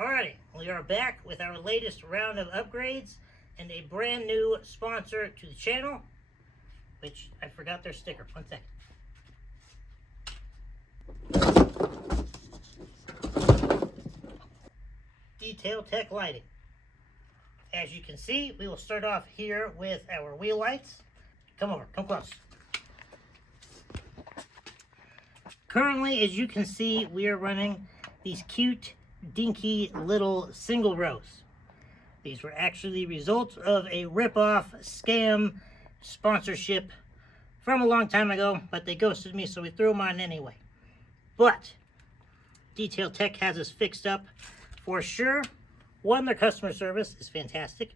Alrighty, we are back with our latest round of upgrades and a brand new sponsor to the channel, which I forgot their sticker. One second. Detail Tech Lighting. As you can see, we will start off here with our wheel lights. Come over, come close. Currently, as you can see, we are running these cute, dinky little single rows. These were actually the result of a rip-off scam sponsorship from a long time ago, but they ghosted me, so we threw them on anyway. But Detail Tech has us fixed up for sure. One, their customer service is fantastic.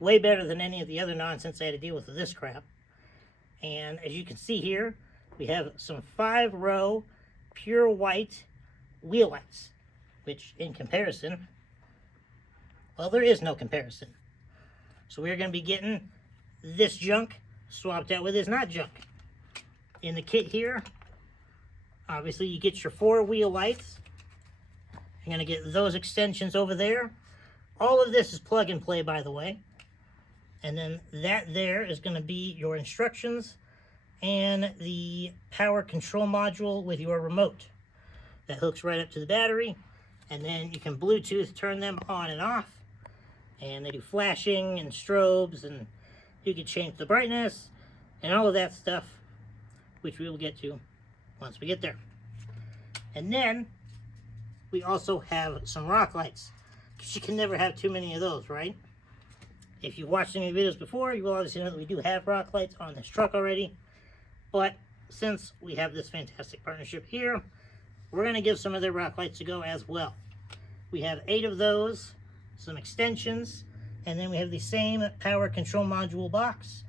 Way better than any of the other nonsense I had to deal with this crap. And as you can see here, we have some 5-row pure white wheel lights, which in comparison, well, there is no comparison. So we're going to be getting this junk swapped out with this not junk. In the kit here, obviously you get your 4 wheel lights. You're going to get those extensions over there. All of this is plug and play, by the way. And then that there is going to be your instructions and the power control module with your remote. That hooks right up to the battery. And then you can Bluetooth turn them on and off. And they do flashing and strobes, and you can change the brightness and all of that stuff, which we will get to once we get there. And then we also have some rock lights, because you can never have too many of those, right? If you've watched any videos before, you will obviously know that we do have rock lights on this truck already. But since we have this fantastic partnership here, we're going to give some of their rock lights a go as well. We have 8 of those, some extensions, and then we have the same power control module box.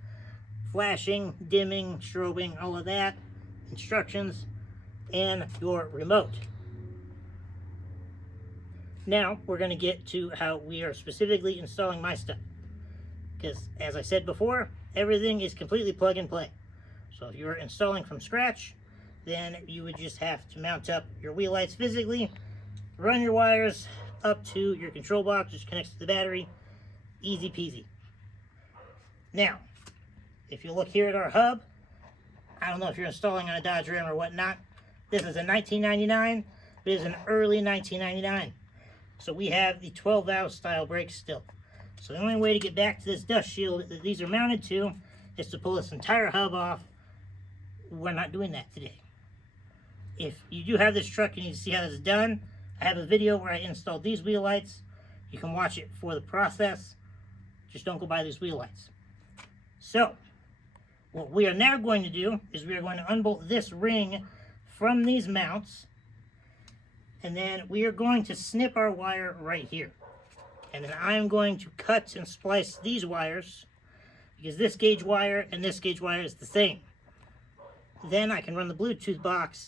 Flashing, dimming, strobing, all of that, instructions, and your remote. Now, we're going to get to how we are specifically installing my stuff. Because, as I said before, everything is completely plug and play. So if you're installing from scratch, then you would just have to mount up your wheel lights physically, run your wires up to your control box, which connects to the battery. Easy peasy. Now, if you look here at our hub, I don't know if you're installing on a Dodge Ram or whatnot. This is a 1999, but it is an early 1999. So we have the 12-valve style brakes still. So the only way to get back to this dust shield that these are mounted to is to pull this entire hub off. We're not doing that today. If you do have this truck and you need to see how this is done, I have a video where I installed these wheel lights. You can watch it for the process. Just don't go buy these wheel lights. So, what we are now going to do is we are going to unbolt this ring from these mounts. And then we are going to snip our wire right here. And then I'm going to cut and splice these wires, because this gauge wire and this gauge wire is the same. Then I can run the Bluetooth box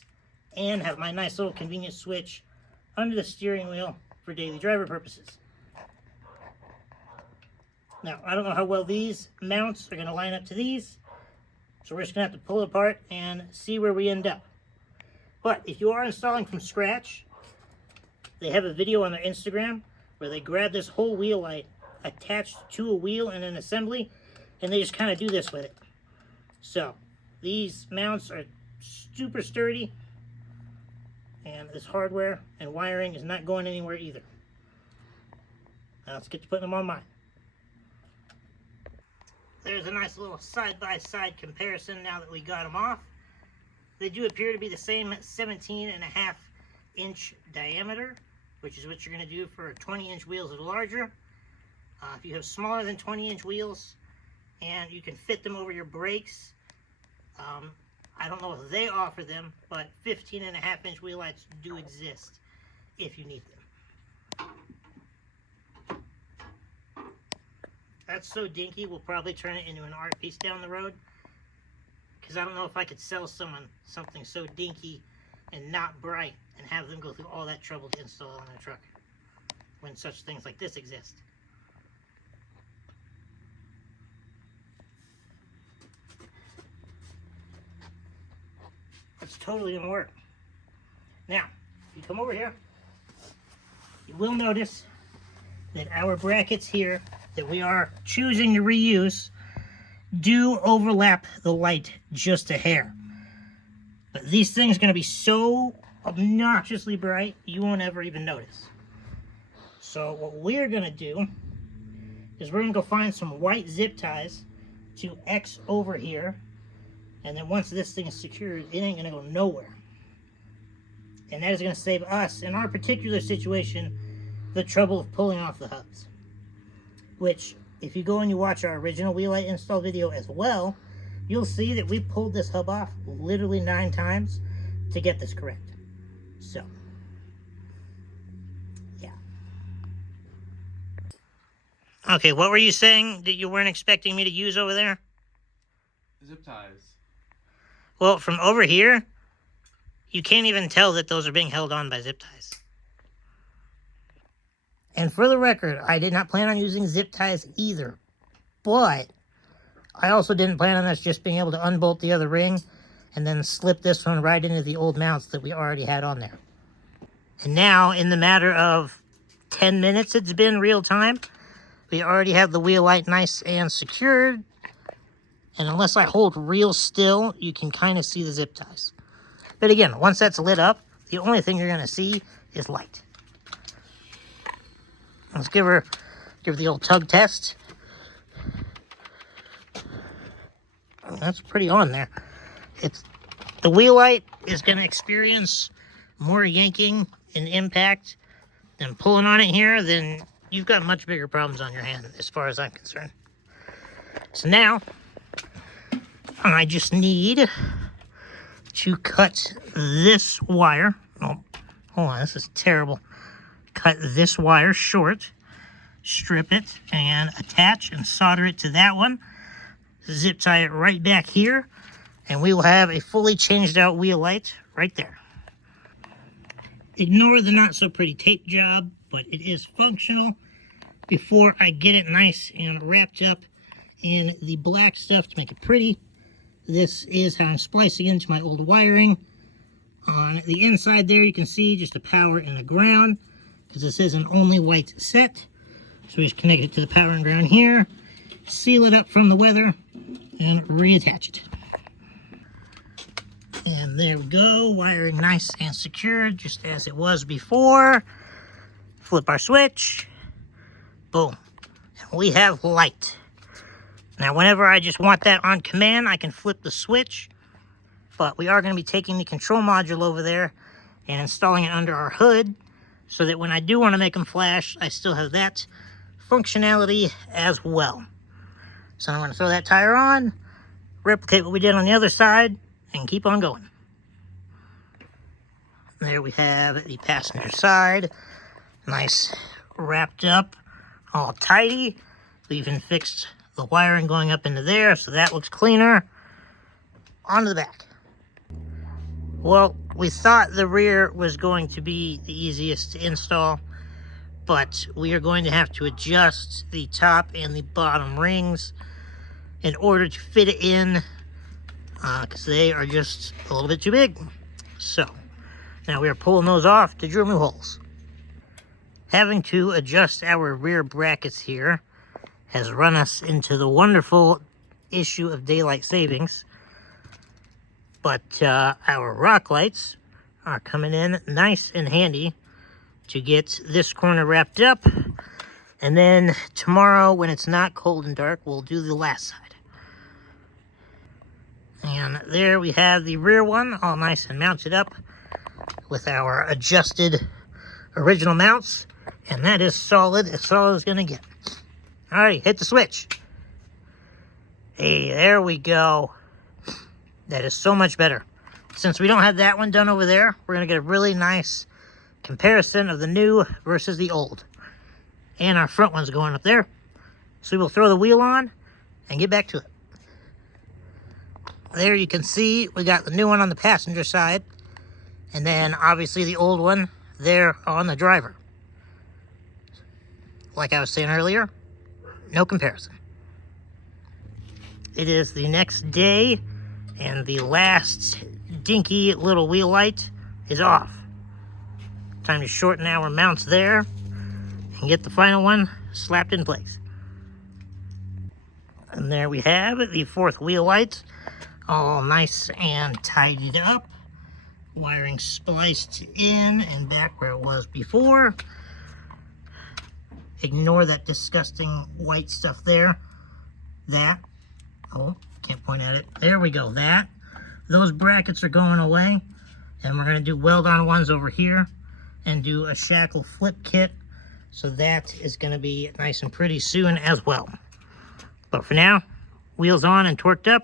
and have my nice little convenient switch under the steering wheel for daily driver purposes. Now, I don't know how well these mounts are going to line up to these, so we're just going to have to pull it apart and see where we end up. But if you are installing from scratch, they have a video on their Instagram where they grab this whole wheel light attached to a wheel and an assembly, and they just kind of do this with it. So, these mounts are super sturdy, and this hardware and wiring is not going anywhere either. Now let's get to putting them on mine. There's a nice little side-by-side comparison now that we got them off. They do appear to be the same 17.5-inch diameter, which is what you're going to do for 20-inch wheels that are larger. If you have smaller than 20-inch wheels and you can fit them over your brakes, I don't know if they offer them, but 15.5-inch wheel lights do exist if you need them. That's so dinky, we'll probably turn it into an art piece down the road, because I don't know if I could sell someone something so dinky and not bright and have them go through all that trouble to install it on their truck when such things like this exist. It's totally gonna work. Now, if you come over here, You will notice that our brackets here that we are choosing to reuse do overlap the light just a hair. But these things are going to be so obnoxiously bright, you won't ever even notice. So what we're going to do is we're going to go find some white zip ties to X over here. And then once this thing is secured, it ain't going to go nowhere. And that is going to save us, in our particular situation, the trouble of pulling off the hubs. Which, if you go and you watch our original wheel light install video as well, you'll see that we pulled this hub off literally 9 times to get this correct. So, yeah. Okay, what were you saying that you weren't expecting me to use over there? Zip ties. Well, from over here, you can't even tell that those are being held on by zip ties. And for the record, I did not plan on using zip ties either. But I also didn't plan on us just being able to unbolt the other ring and then slip this one right into the old mounts that we already had on there. And now, in the matter of 10 minutes it's been real time, we already have the wheel light nice and secured. And unless I hold real still, you can kind of see the zip ties. But again, once that's lit up, the only thing you're going to see is light. Let's give the old tug test. That's pretty on there. The wheel light is going to experience more yanking and impact than pulling on it here. Then you've got much bigger problems on your hand as far as I'm concerned. So now I just need to cut this wire. Oh, hold on, this is terrible. Cut this wire short, strip it, and attach and solder it to that one. Zip tie it right back here, and we will have a fully changed out wheel light right there. Ignore the not so pretty tape job, but it is functional. Before I get it nice and wrapped up in the black stuff to make it pretty, this is how I'm splicing into my old wiring. On the inside there, you can see just a power and a ground, because this is an only white set. So we just connect it to the power and ground here, seal it up from the weather, and reattach it. And there we go, wiring nice and secured, just as it was before. Flip our switch, boom, and we have light. Now, whenever I just want that on command, I can flip the switch, but we are going to be taking the control module over there and installing it under our hood, so that when I do want to make them flash, I still have that functionality as well. So I'm going to throw that tire on, replicate what we did on the other side, and keep on going. There we have the passenger side. Nice wrapped up, all tidy. We even fixed the wiring going up into there, so that looks cleaner. On to the back. Well, we thought the rear was going to be the easiest to install, but we are going to have to adjust the top and the bottom rings in order to fit it in, because they are just a little bit too big. So, now we are pulling those off to drill new holes. Having to adjust our rear brackets here has run us into the wonderful issue of daylight savings. But our rock lights are coming in nice and handy to get this corner wrapped up. And then tomorrow, when it's not cold and dark, we'll do the last side. And there we have the rear one, all nice and mounted up with our adjusted original mounts. And that is solid as it's going to get. All right, hit the switch. Hey, there we go. That is so much better. Since we don't have that one done over there, we're going to get a really nice comparison of the new versus the old. And our front one's going up there. So we'll throw the wheel on and get back to it. There you can see we got the new one on the passenger side. And then obviously the old one there on the driver. Like I was saying earlier, no comparison. It is the next day, and the last dinky little wheel light is off. Time to shorten our mounts there and get the final one slapped in place. And there we have it, the fourth wheel lights, all nice and tidied up. Wiring spliced in and back where it was before. Ignore that disgusting white stuff there. That, oh, can't point at it. There we go, that. Those brackets are going away. And we're gonna do weld-on ones over here and do a shackle flip kit. So that is gonna be nice and pretty soon as well. But for now, wheels on and torqued up,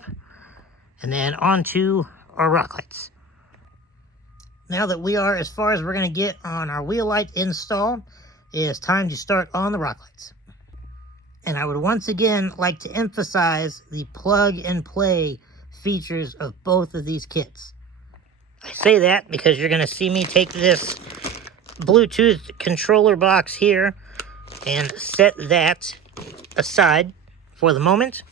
and then on to our rock lights. Now that we are as far as we're going to get on our wheel light install, it is time to start on the rock lights. And I would once again like to emphasize the plug and play features of both of these kits. I say that because you're going to see me take this Bluetooth controller box here and set that aside for the moment.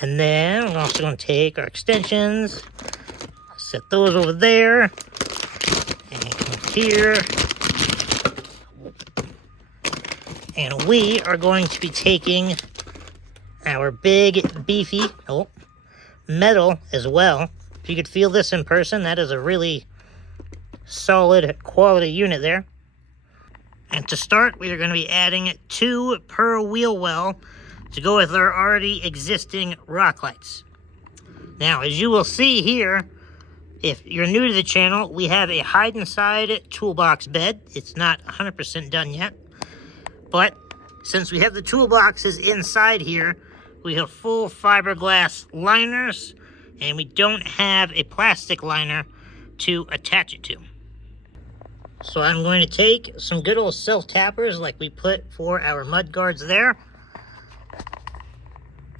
And then we're also going to take our extensions, set those over there, and come here. And we are going to be taking our big, beefy, metal as well. If you could feel this in person, that is a really solid quality unit there. And to start, we are going to be adding 2 per wheel well to go with our already existing rock lights. Now, as you will see here, if you're new to the channel, we have a hide-inside toolbox bed. It's not 100% done yet. But since we have the toolboxes inside here, we have full fiberglass liners, and we don't have a plastic liner to attach it to. So I'm going to take some good old self-tappers like we put for our mud guards there,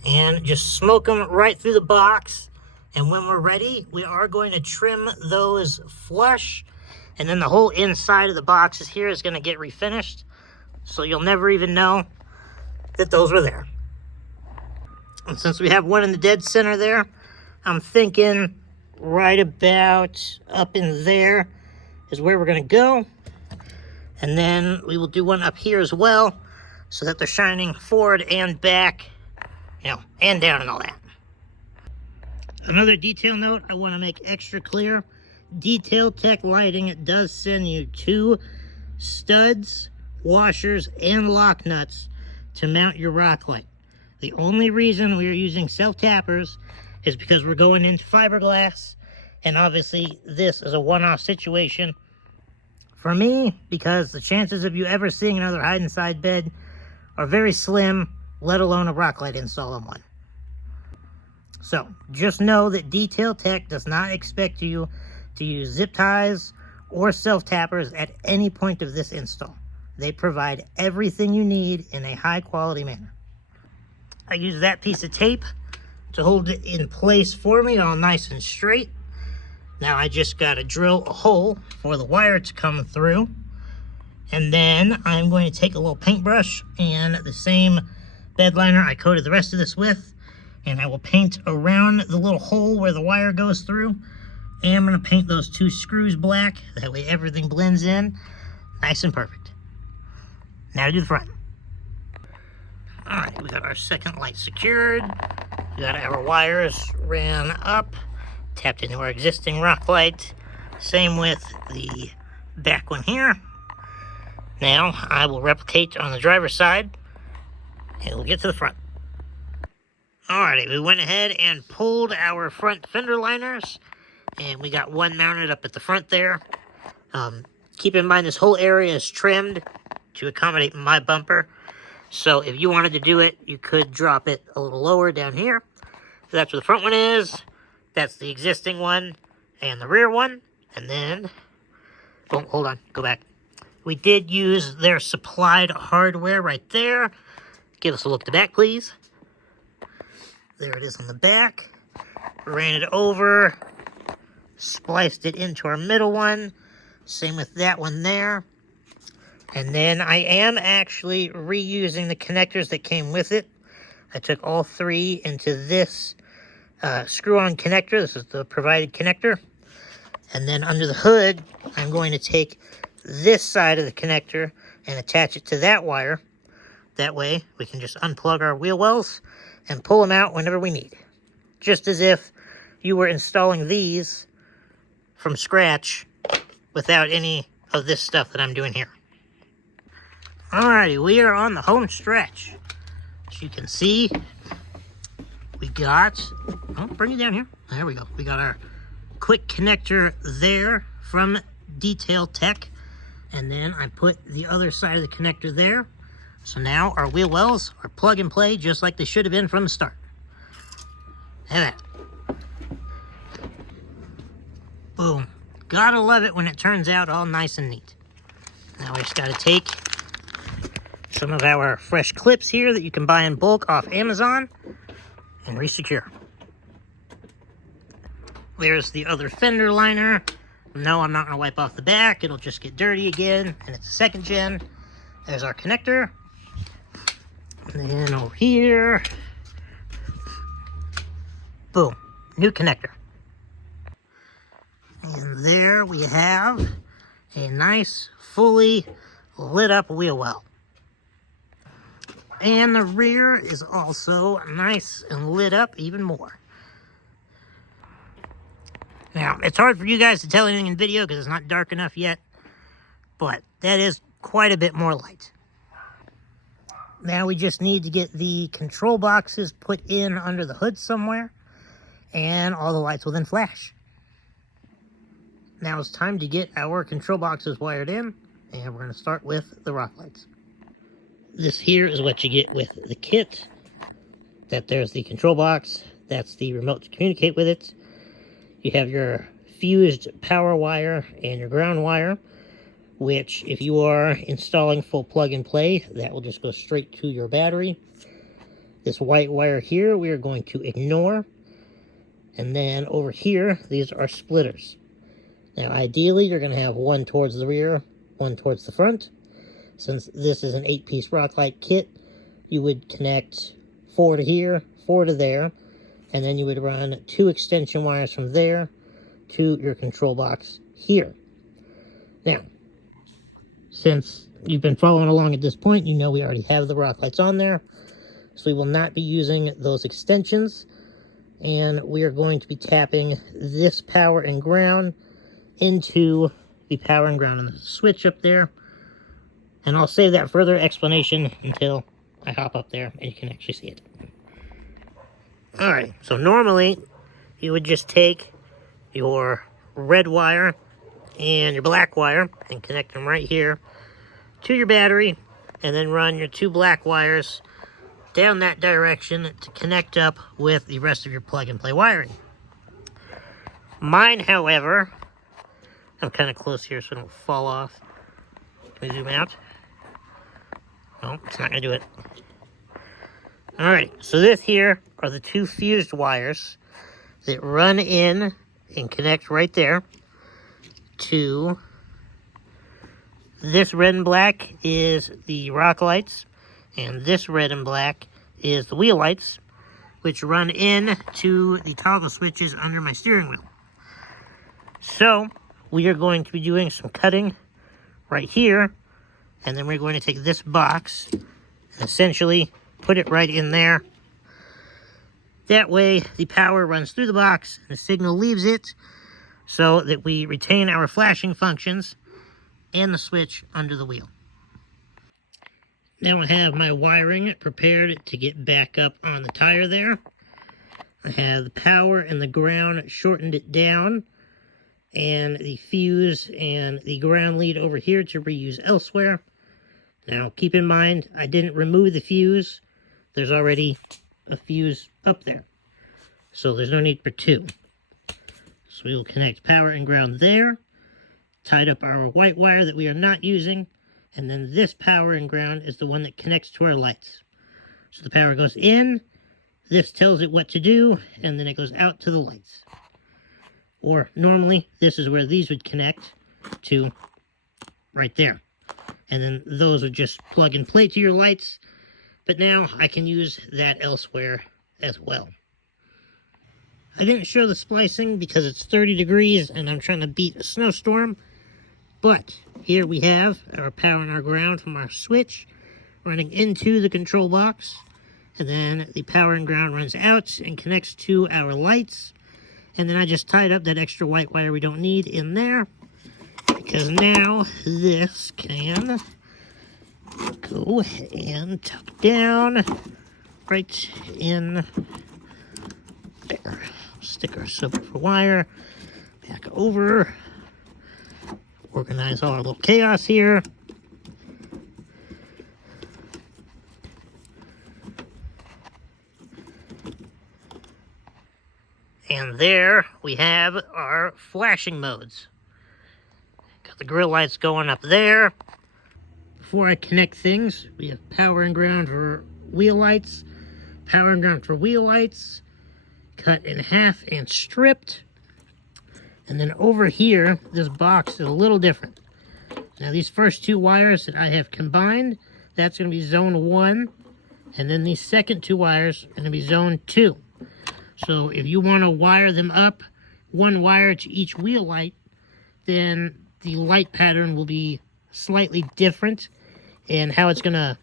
and just smoke them right through the box. And when we're ready, we are going to trim those flush, and then the whole inside of the boxes here is going to get refinished, so you'll never even know that those were there. And since we have one in the dead center there, I'm thinking right about up in there is where we're going to go. And then we will do one up here as well, so that they're shining forward and back, and down and all that. Another detail note I want to make extra clear. Detail Tech Lighting does send you 2 studs, washers, and lock nuts to mount your rock light. The only reason we are using self-tappers is because we're going into fiberglass, and obviously this is a one-off situation for me, because the chances of you ever seeing another hide-inside bed are very slim, let alone a rock light install on one. So, just know that Detail Tech does not expect you to use zip ties or self-tappers at any point of this install. They provide everything you need in a high-quality manner. I use that piece of tape to hold it in place for me, all nice and straight. Now I just got to drill a hole for the wire to come through. And then I'm going to take a little paintbrush and the same bed liner I coated the rest of this with, and I will paint around the little hole where the wire goes through. And I'm going to paint those 2 screws black. That way everything blends in nice and perfect. Now to do the front. Alright, we got our second light secured. We got our wires ran up, tapped into our existing rock light. Same with the back one here. Now I will replicate on the driver's side, and we'll get to the front. Alrighty, we went ahead and pulled our front fender liners, and we got one mounted up at the front there. Keep in mind this whole area is trimmed to accommodate my bumper, so if you wanted to do it, you could drop it a little lower down here. So that's where the front one is, that's the existing one, and the rear one, and then, oh, hold on, go back. We did use their supplied hardware right there. Give us a look at the back, please. There it is on the back. Ran it over, spliced it into our middle one. Same with that one there. And then I am actually reusing the connectors that came with it. I took all 3 into this screw-on connector. This is the provided connector. And then under the hood, I'm going to take this side of the connector and attach it to that wire. That way we can just unplug our wheel wells and pull them out whenever we need. Just as if you were installing these from scratch without any of this stuff that I'm doing here. Alrighty, we are on the home stretch. As you can see, we got, oh, bring it down here. There we go. We got our quick connector there from Detail Tech. And then I put the other side of the connector there. So now our wheel wells are plug and play just like they should have been from the start. Look at that. Boom. Gotta love it when it turns out all nice and neat. Now we just gotta take some of our fresh clips here that you can buy in bulk off Amazon and resecure. There's the other fender liner. No, I'm not gonna wipe off the back. It'll just get dirty again, and it's a second gen. There's our connector. And then over here, boom, new connector. And there we have a nice, fully lit up wheel well. And the rear is also nice and lit up even more. Now, it's hard for you guys to tell anything in video because it's not dark enough yet, but that is quite a bit more light. Now we just need to get the control boxes put in under the hood somewhere, and all the lights will then flash. Now it's time to get our control boxes wired in, and we're going to start with the rock lights. This here is what you get with the kit. There's the control box. That's the remote to communicate with it. You have your fused power wire and your ground wire, which if you are installing full plug and play, that will just go straight to your battery. This white wire here, we are going to ignore. And then over here, these are splitters. Now, ideally, you're going to have one towards the rear, one towards the front. Since this is an 8-piece rock light kit, you would connect 4 to here, 4 to there, and then you would run 2 extension wires from there to your control box here. Now, since you've been following along at this point, you know we already have the rock lights on there, so we will not be using those extensions, and we are going to be tapping this power and ground into the power and ground and the switch up there. And I'll save that further explanation until I hop up there and you can actually see it. Alright, so normally you would just take your red wire and your black wire and connect them right here to your battery, and then run your 2 black wires down that direction to connect up with the rest of your plug and play wiring. Mine, however, I'm kind of close here so I don't fall off. Can we zoom out? No, it's not going to do it. Alright, so this here are the 2 fused wires that run in and connect right there to this red and black is the rock lights, and this red and black is the wheel lights, which run in to the toggle switches under my steering wheel. So, we are going to be doing some cutting right here, and then we're going to take this box and essentially put it right in there. That way, the power runs through the box and the signal leaves it so that we retain our flashing functions and the switch under the wheel. Now I have my wiring prepared to get back up on the tire there. I have the power and the ground shortened it down, and the fuse and the ground lead over here to reuse elsewhere. Now keep in mind, I didn't remove the fuse. There's already a fuse up there, so there's no need for 2. So we will connect power and ground there, tied up our white wire that we are not using, and then this power and ground is the one that connects to our lights. So the power goes in, this tells it what to do, and then it goes out to the lights. Or normally, this is where these would connect to right there. And then those would just plug and play to your lights, but now I can use that elsewhere as well. I didn't show the splicing because it's 30 degrees and I'm trying to beat a snowstorm. But here we have our power and our ground from our switch running into the control box. And then the power and ground runs out and connects to our lights. And then I just tied up that extra white wire we don't need in there, because now this can go and tuck down right in there. Stick our subwoofer wire back over. Organize all our little chaos here. And there we have our flashing modes. Got the grill lights going up there. Before I connect things, we have power and ground for wheel lights, power and ground for wheel lights, cut in half and stripped. And then over here, this box is a little different. Now these first two wires that I have combined, that's going to be zone 1. And then these second two wires are going to be zone 2. So if you want to wire them up, one wire to each wheel light, then the light pattern will be slightly different, and how it's going to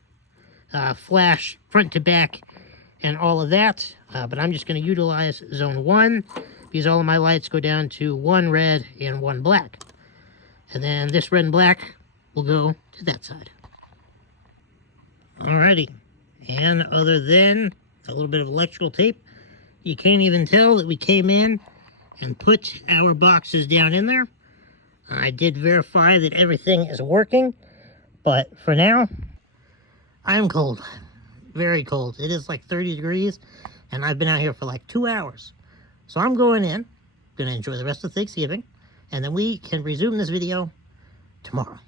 flash front to back and all of that. But I'm just going to utilize zone 1, because all of my lights go down to 1 red and 1 black. And then this red and black will go to that side. Alrighty. And other than a little bit of electrical tape, you can't even tell that we came in and put our boxes down in there. I did verify that everything is working, but for now, I'm cold. Very cold. It is like 30 degrees, and I've been out here for like 2 hours. So I'm going in, going to enjoy the rest of Thanksgiving, and then we can resume this video tomorrow.